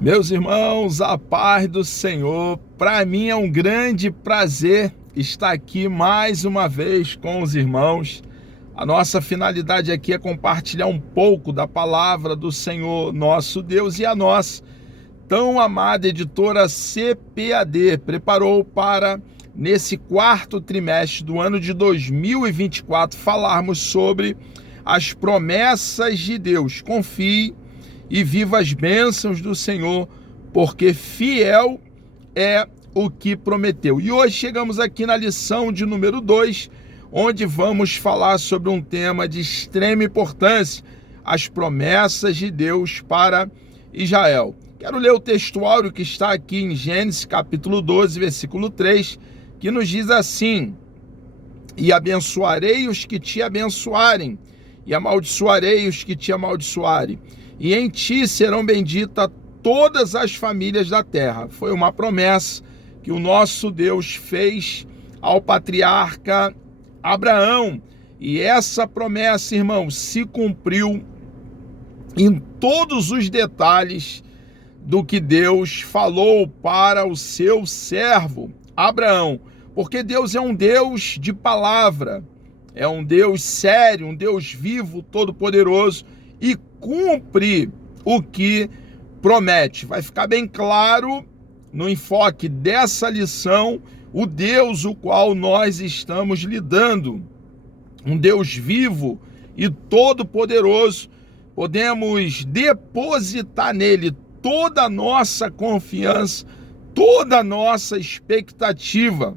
Meus irmãos, a paz do Senhor, para mim é um grande prazer estar aqui mais uma vez com os irmãos. A nossa finalidade aqui é compartilhar um pouco da palavra do Senhor nosso Deus, e a nossa tão amada editora CPAD preparou para, nesse quarto trimestre do ano de 2024, falarmos sobre as promessas de Deus. Confie e viva as bênçãos do Senhor, porque fiel é o que prometeu. E hoje chegamos aqui na lição de número 2, onde vamos falar sobre um tema de extrema importância: as promessas de Deus para Israel. Quero ler o textuário que está aqui em Gênesis capítulo 12, versículo 3, que nos diz assim: e abençoarei os que te abençoarem, e amaldiçoarei os que te amaldiçoarem, e em ti serão benditas todas as famílias da terra. Foi uma promessa que o nosso Deus fez ao patriarca Abraão, e essa promessa, irmãos, se cumpriu em todos os detalhes do que Deus falou para o seu servo Abraão, porque Deus é um Deus de palavra, é um Deus sério, um Deus vivo, todo-poderoso, e cumpre o que promete. Vai ficar bem claro no enfoque dessa lição o Deus o qual nós estamos lidando, um Deus vivo e todo-poderoso. Podemos depositar nele toda a nossa confiança, toda a nossa expectativa,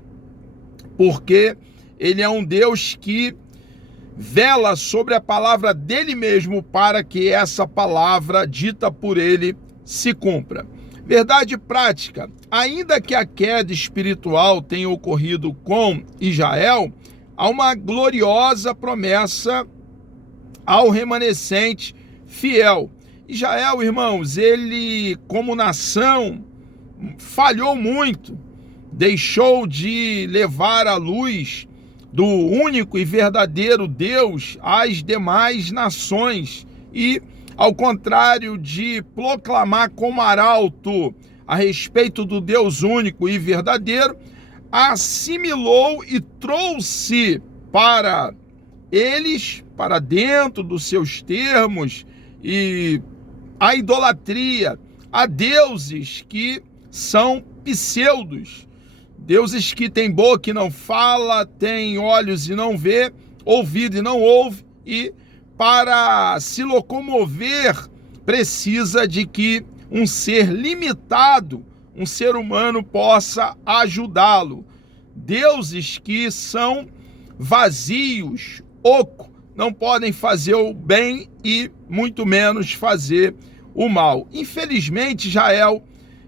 porque ele é um Deus que vela sobre a palavra dele mesmo para que essa palavra dita por ele se cumpra. Verdade prática: ainda que a queda espiritual tenha ocorrido com Israel, há uma gloriosa promessa ao remanescente fiel. Israel, irmãos, ele como nação falhou muito, deixou de levar a luz do único e verdadeiro Deus às demais nações, e, ao contrário de proclamar como arauto a respeito do Deus único e verdadeiro, assimilou e trouxe para eles, para dentro dos seus termos, e a idolatria a deuses que são pseudos, deuses que têm boca e não fala, têm olhos e não vê, ouvido e não ouve, e para se locomover precisa de que um ser limitado, um ser humano, possa ajudá-lo. Deuses que são vazios, ocos, não podem fazer o bem e muito menos fazer o mal. Infelizmente, Israel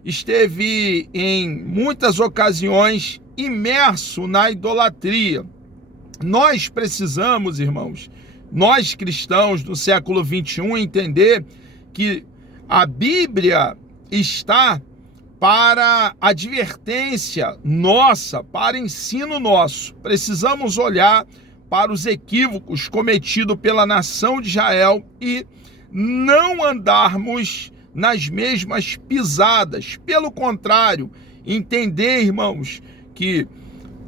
esteve em muitas ocasiões imerso na idolatria. Nós precisamos, irmãos, nós cristãos do século 21, entender que a Bíblia está para advertência nossa, para ensino nosso. Precisamos olhar para os equívocos cometidos pela nação de Israel e não andarmos nas mesmas pisadas. Pelo contrário, entender, irmãos, que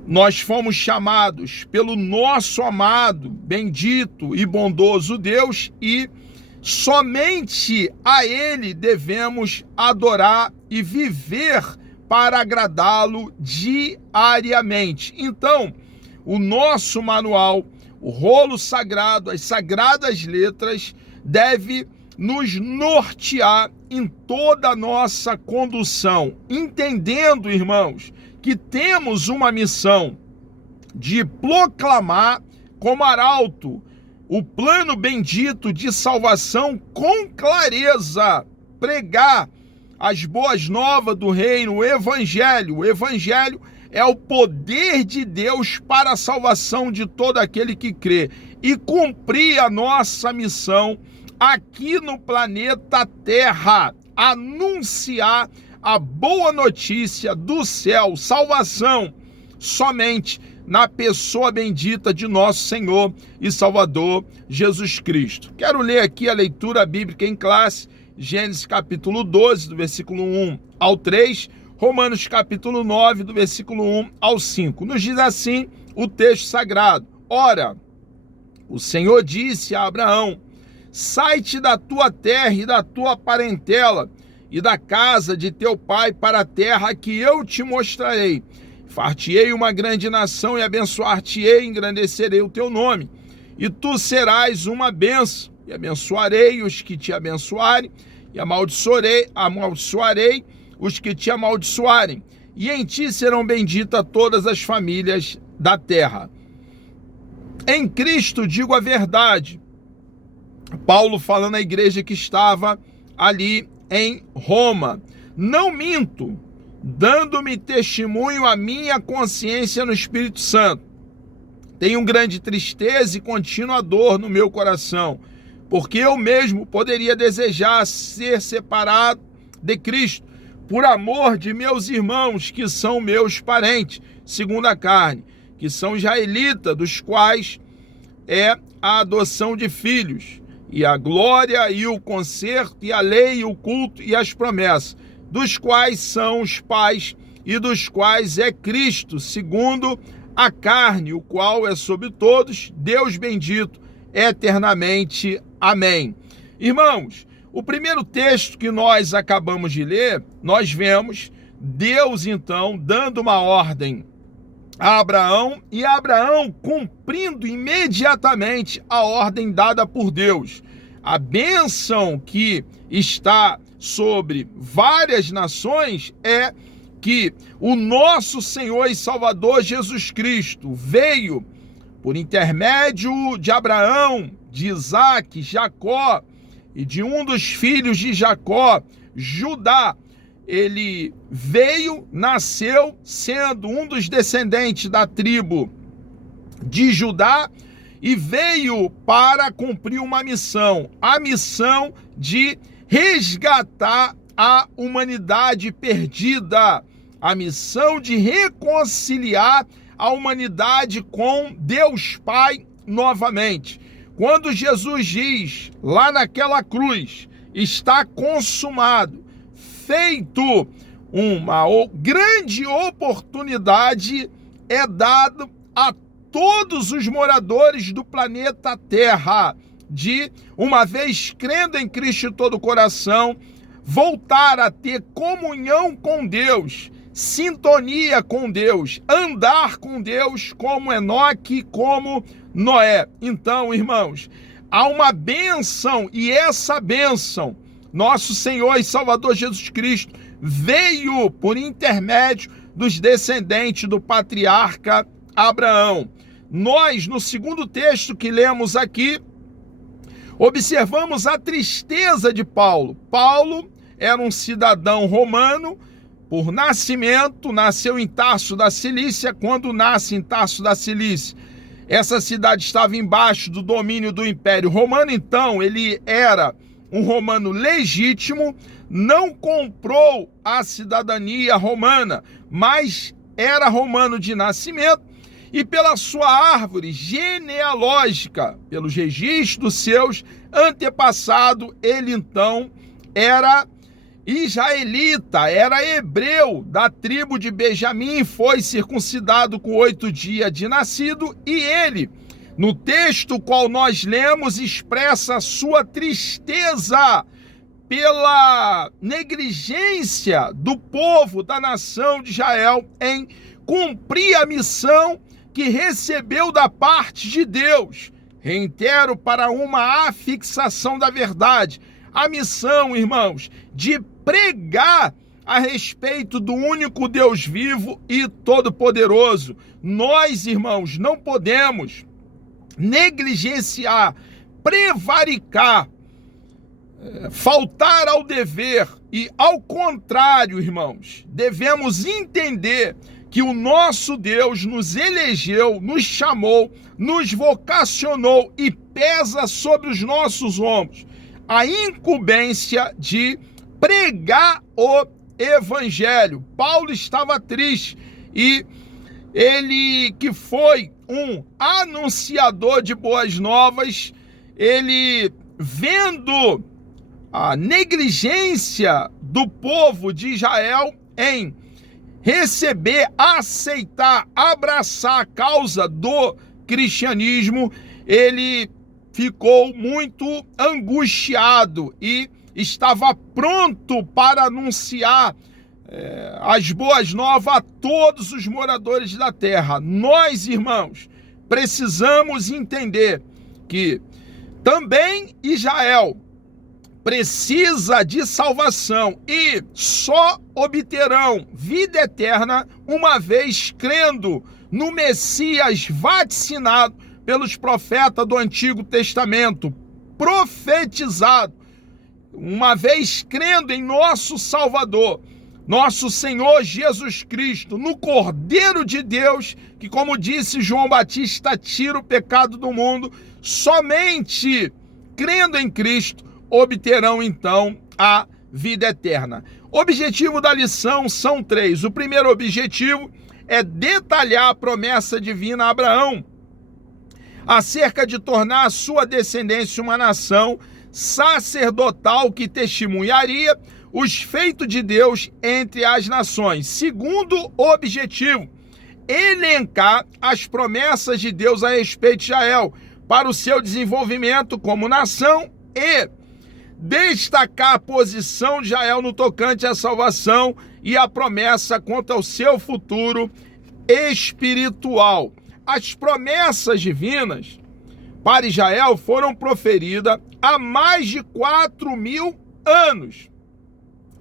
nós fomos chamados pelo nosso amado, bendito e bondoso Deus, e somente a Ele devemos adorar e viver para agradá-lo diariamente. Então, o nosso manual, o rolo sagrado, as sagradas letras, deve nos nortear em toda a nossa condução, entendendo, irmãos, que temos uma missão de proclamar como arauto o plano bendito de salvação com clareza, pregar as boas novas do reino, o evangelho. O evangelho é o poder de Deus para a salvação de todo aquele que crê, e cumprir a nossa missão aqui no planeta Terra, anunciar a boa notícia do céu, salvação somente na pessoa bendita de nosso Senhor e Salvador Jesus Cristo. Quero ler aqui a leitura bíblica em classe Gênesis capítulo 12, do versículo 1 ao 3, Romanos capítulo 9, do versículo 1 ao 5. Nos diz assim o texto sagrado: Ora, o Senhor disse a Abraão: sai-te da tua terra e da tua parentela e da casa de teu pai para a terra que eu te mostrarei. Far-te-ei uma grande nação e abençoar-te-ei e engrandecerei o teu nome. E tu serás uma bênção, e abençoarei os que te abençoarem, e amaldiçoarei os que te amaldiçoarem. E em ti serão benditas todas as famílias da terra. Em Cristo digo a verdade. Paulo falando à igreja que estava ali em Roma. Não minto, dando-me testemunho a minha consciência no Espírito Santo. Tenho grande tristeza e contínua dor no meu coração, porque eu mesmo poderia desejar ser separado de Cristo, por amor de meus irmãos, que são meus parentes, segundo a carne, que são israelitas, dos quais é a adoção de filhos, e a glória, e o conserto, e a lei, e o culto, e as promessas, dos quais são os pais, e dos quais é Cristo, segundo a carne, o qual é sobre todos, Deus bendito eternamente. Amém. Irmãos, o primeiro texto que nós acabamos de ler, nós vemos Deus, então, dando uma ordem a Abraão, e Abraão cumprindo imediatamente a ordem dada por Deus. A bênção que está sobre várias nações é que o nosso Senhor e Salvador Jesus Cristo veio por intermédio de Abraão, de Isaque, Jacó e de um dos filhos de Jacó, Judá. Ele veio, nasceu sendo um dos descendentes da tribo de Judá e veio para cumprir uma missão, a missão de resgatar a humanidade perdida, a missão de reconciliar a humanidade com Deus Pai novamente. Quando Jesus diz lá naquela cruz, está consumado, feito, uma grande oportunidade é dada a todos os moradores do planeta Terra de, uma vez crendo em Cristo de todo o coração, voltar a ter comunhão com Deus, sintonia com Deus, andar com Deus como Enoque, como Noé. Então, irmãos, há uma bênção, e essa bênção, nosso Senhor e Salvador Jesus Cristo veio por intermédio dos descendentes do patriarca Abraão. Nós, no segundo texto que lemos aqui, observamos a tristeza de Paulo. Paulo era um cidadão romano por nascimento, nasceu em Tarso da Cilícia. Quando nasce em Tarso da Cilícia, essa cidade estava embaixo do domínio do Império Romano, então ele era um romano legítimo, não comprou a cidadania romana, mas era romano de nascimento, e pela sua árvore genealógica, pelos registros dos seus antepassados, ele então era israelita, era hebreu da tribo de Benjamim, foi circuncidado com 8 dias de nascido, e ele, no texto qual nós lemos, expressa a sua tristeza pela negligência do povo da nação de Israel em cumprir a missão que recebeu da parte de Deus. Reitero, para uma afixação da verdade, a missão, irmãos, de pregar a respeito do único Deus vivo e todo-poderoso. Nós, irmãos, não podemos negligenciar, prevaricar, faltar ao dever, e ao contrário, irmãos, devemos entender que o nosso Deus nos elegeu, nos chamou, nos vocacionou, e pesa sobre os nossos ombros a incumbência de pregar o evangelho. Paulo estava triste, e ele, que foi um anunciador de boas novas, ele, vendo a negligência do povo de Israel em receber, aceitar, abraçar a causa do cristianismo, ele ficou muito angustiado e estava pronto para anunciar as boas novas a todos os moradores da terra. Nós, irmãos, precisamos entender que também Israel precisa de salvação e só obterão vida eterna uma vez crendo no Messias vaticinado pelos profetas do Antigo Testamento, profetizado, uma vez crendo em nosso Salvador, nosso Senhor Jesus Cristo, no Cordeiro de Deus, que, como disse João Batista, tira o pecado do mundo. Somente crendo em Cristo obterão então a vida eterna. O objetivo da lição são 3. O primeiro objetivo é detalhar a promessa divina a Abraão acerca de tornar a sua descendência uma nação sacerdotal que testemunharia os feitos de Deus entre as nações. Segundo objetivo, elencar as promessas de Deus a respeito de Israel para o seu desenvolvimento como nação e destacar a posição de Israel no tocante à salvação e a promessa quanto ao seu futuro espiritual. As promessas divinas para Israel foram proferidas há mais de 4.000 anos,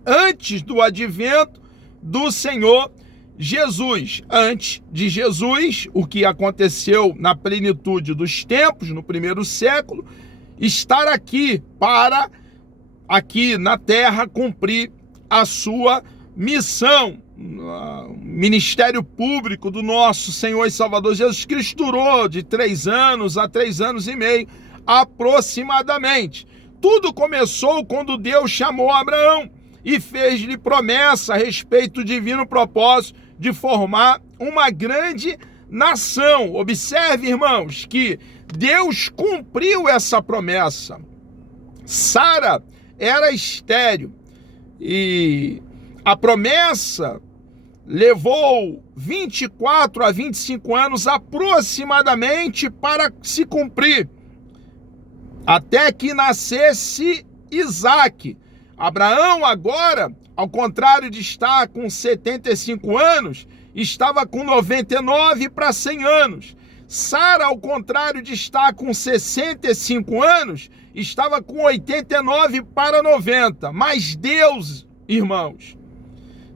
antes do advento do Senhor Jesus. Antes de Jesus, o que aconteceu na plenitude dos tempos, no primeiro século, estar aqui para, aqui na terra, cumprir a sua missão. O ministério público do nosso Senhor e Salvador Jesus Cristo durou de 3 anos a 3 anos e meio, aproximadamente. Tudo começou quando Deus chamou Abraão e fez-lhe promessa a respeito do divino propósito de formar uma grande nação. Observe, irmãos, que Deus cumpriu essa promessa. Sara era estéril e a promessa levou 24 a 25 anos aproximadamente para se cumprir, até que nascesse Isaque. Abraão agora, ao contrário de estar com 75 anos, estava com 99 para 100 anos. Sara, ao contrário de estar com 65 anos, estava com 89 para 90. Mas Deus, irmãos,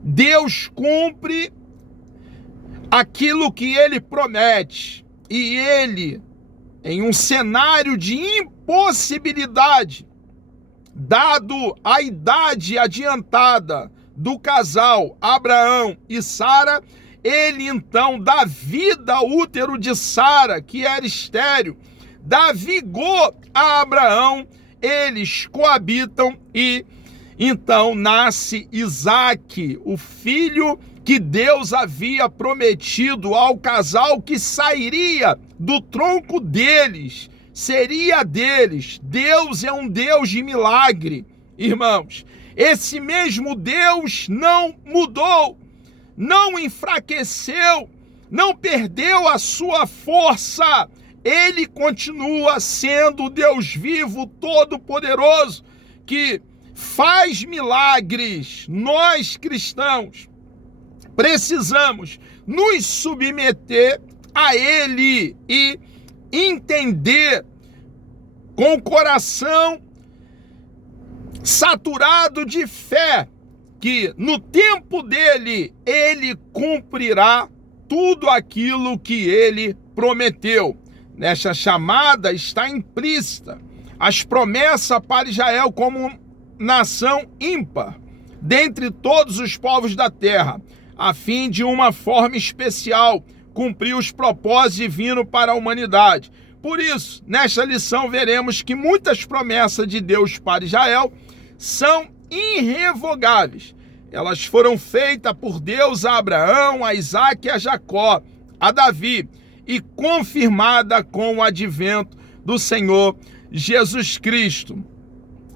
Deus cumpre aquilo que Ele promete. E Ele, em um cenário de impossibilidade, dado a idade adiantada do casal Abraão e Sara, Ele então dá vida ao útero de Sara, que era estéril, dá vigor a Abraão, eles coabitam e então nasce Isaque, o filho que Deus havia prometido ao casal que sairia do tronco deles, seria deles. Deus é um Deus de milagre, irmãos. Esse mesmo Deus não mudou, não enfraqueceu, não perdeu a sua força. Ele continua sendo o Deus vivo, todo-poderoso, que faz milagres. Nós, cristãos, precisamos nos submeter a Ele e entender com o coração saturado de fé que no tempo dele, Ele cumprirá tudo aquilo que Ele prometeu. Nesta chamada está implícita as promessas para Israel como nação ímpar dentre todos os povos da terra, a fim de uma forma especial cumprir os propósitos divinos para a humanidade. Por isso, nesta lição veremos que muitas promessas de Deus para Israel são irrevogáveis. Elas foram feitas por Deus a Abraão, a Isaque e a Jacó, a Davi, e confirmada com o advento do Senhor Jesus Cristo.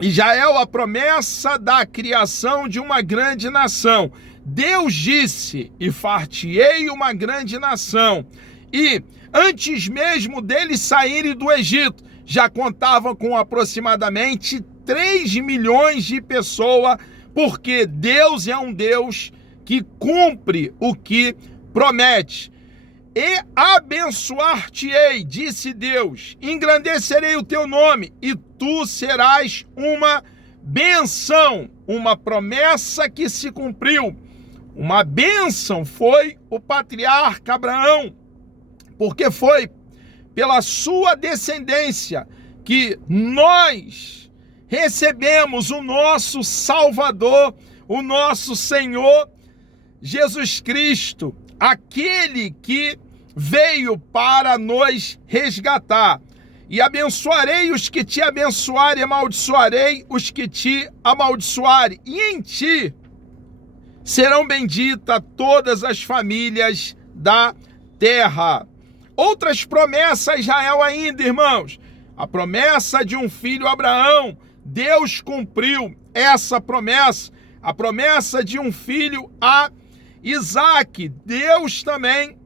Israel, a promessa da criação de uma grande nação. Deus disse: e far-te-ei uma grande nação. E antes mesmo deles saírem do Egito, já contavam com aproximadamente 3 milhões de pessoas, porque Deus é um Deus que cumpre o que promete. E abençoar-te-ei, disse Deus, engrandecerei o teu nome, e tu serás uma bênção, uma promessa que se cumpriu. Uma bênção foi o patriarca Abraão, porque foi pela sua descendência que nós recebemos o nosso Salvador, o nosso Senhor Jesus Cristo, aquele que veio para nos resgatar. E abençoarei os que te abençoarem, e amaldiçoarei os que te amaldiçoarem. E em ti serão benditas todas as famílias da terra. Outras promessas, Israel ainda, irmãos. A promessa de um filho Abraão, Deus cumpriu essa promessa. A promessa de um filho a Isaque, Deus também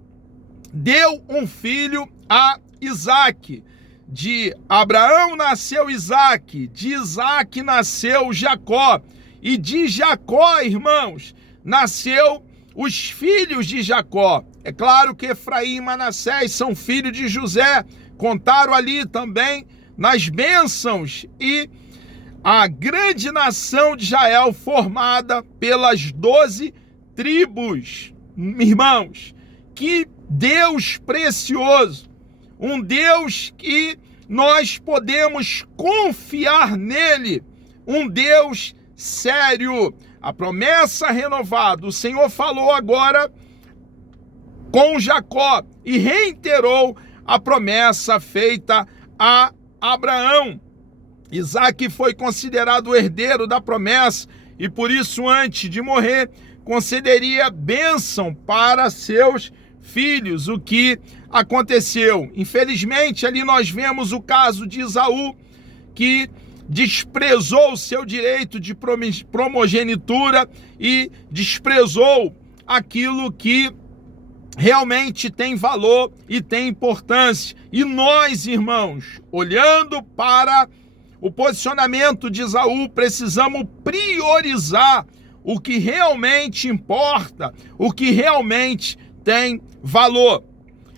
deu um filho a Isaque. De Abraão nasceu Isaque, de Isaque nasceu Jacó, e de Jacó, irmãos, nasceu os filhos de Jacó. É claro que Efraim e Manassés são filhos de José, contaram ali também nas bênçãos, e a grande nação de Israel formada pelas 12 tribos. Irmãos, que Deus precioso, um Deus que nós podemos confiar nele, um Deus sério. A promessa renovada, o Senhor falou agora com Jacó e reiterou a promessa feita a Abraão. Isaque foi considerado o herdeiro da promessa e por isso, antes de morrer, concederia bênção para seus filhos, o que aconteceu. Infelizmente, ali nós vemos o caso de Esaú, que desprezou o seu direito de primogenitura e desprezou aquilo que realmente tem valor e tem importância. E nós, irmãos, olhando para o posicionamento de Esaú, precisamos priorizar o que realmente importa, o que realmente tem valor.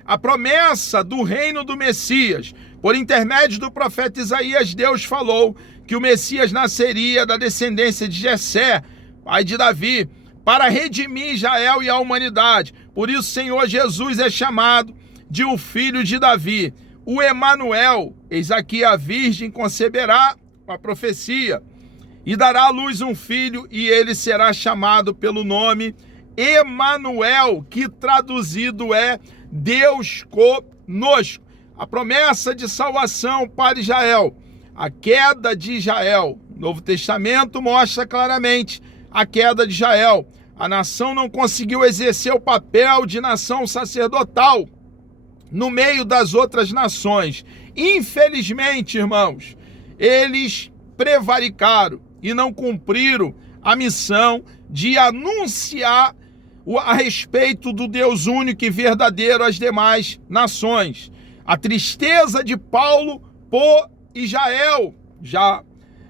A promessa do reino do Messias, por intermédio do profeta Isaías, Deus falou que o Messias nasceria da descendência de Jessé, pai de Davi, para redimir Israel e a humanidade. Por isso, o Senhor Jesus é chamado de o filho de Davi, o Emanuel. Eis aqui a virgem conceberá, a profecia, e dará à luz um filho, e ele será chamado pelo nome Emanuel, que traduzido é Deus conosco. A promessa de salvação para Israel, a queda de Israel. O Novo Testamento mostra claramente a queda de Israel. A nação não conseguiu exercer o papel de nação sacerdotal no meio das outras nações. Infelizmente, irmãos, eles prevaricaram e não cumpriram a missão de anunciar a respeito do Deus único e verdadeiro às demais nações. A tristeza de Paulo por Israel, já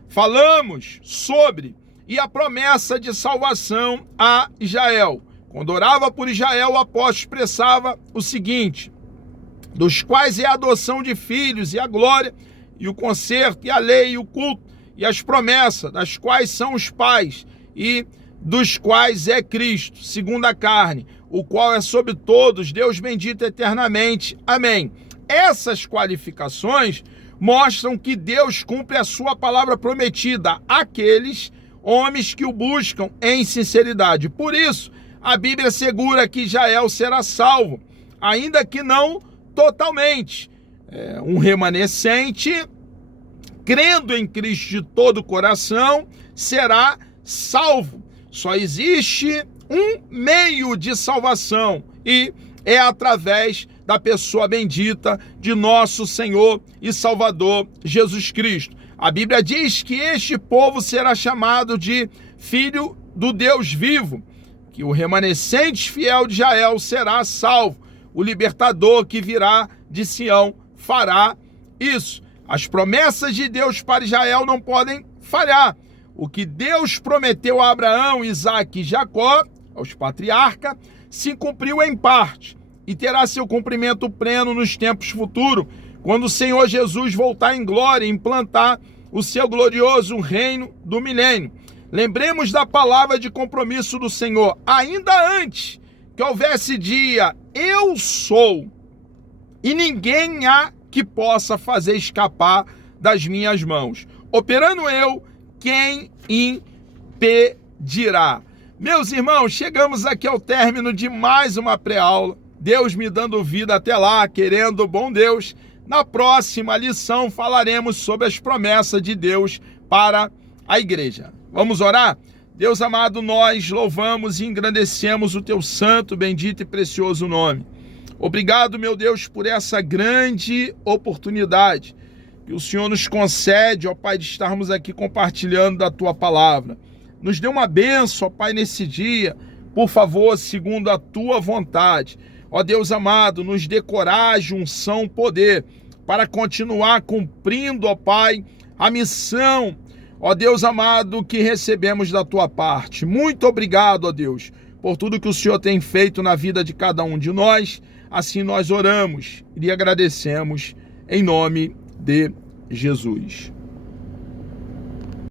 falamos sobre, e a promessa de salvação a Israel. Quando orava por Israel, o apóstolo expressava o seguinte: dos quais é a adoção de filhos e a glória, e o conserto, e a lei, e o culto, e as promessas, das quais são os pais, e dos quais é Cristo, segundo a carne, o qual é sobre todos, Deus bendito eternamente. Amém. Essas qualificações mostram que Deus cumpre a sua palavra prometida àqueles homens que o buscam em sinceridade. Por isso, a Bíblia assegura que Israel será salvo, ainda que não totalmente. Um remanescente, crendo em Cristo de todo o coração, será salvo. Só existe um meio de salvação e é através da pessoa bendita de nosso Senhor e Salvador Jesus Cristo. A Bíblia diz que este povo será chamado de filho do Deus vivo, que o remanescente fiel de Israel será salvo. O libertador que virá de Sião fará isso. As promessas de Deus para Israel não podem falhar. O que Deus prometeu a Abraão, Isaque e Jacó, aos patriarcas, se cumpriu em parte e terá seu cumprimento pleno nos tempos futuros, quando o Senhor Jesus voltar em glória e implantar o seu glorioso reino do milênio. Lembremos da palavra de compromisso do Senhor, ainda antes que houvesse dia, eu sou, e ninguém há que possa fazer escapar das minhas mãos. Operando eu, quem impedirá? Meus irmãos, chegamos aqui ao término de mais uma pré-aula. Deus me dando vida até lá, querendo, bom Deus. Na próxima lição falaremos sobre as promessas de Deus para a igreja. Vamos orar? Deus amado, nós louvamos e engrandecemos o teu santo, bendito e precioso nome. Obrigado, meu Deus, por essa grande oportunidade que o Senhor nos concede, ó Pai, de estarmos aqui compartilhando da tua palavra. Nos dê uma bênção, ó Pai, nesse dia, por favor, segundo a tua vontade. Ó Deus amado, nos dê coragem, unção, poder, para continuar cumprindo, ó Pai, a missão, ó Deus amado, que recebemos da tua parte. Muito obrigado, ó Deus, por tudo que o Senhor tem feito na vida de cada um de nós. Assim nós oramos e lhe agradecemos em nome de Jesus.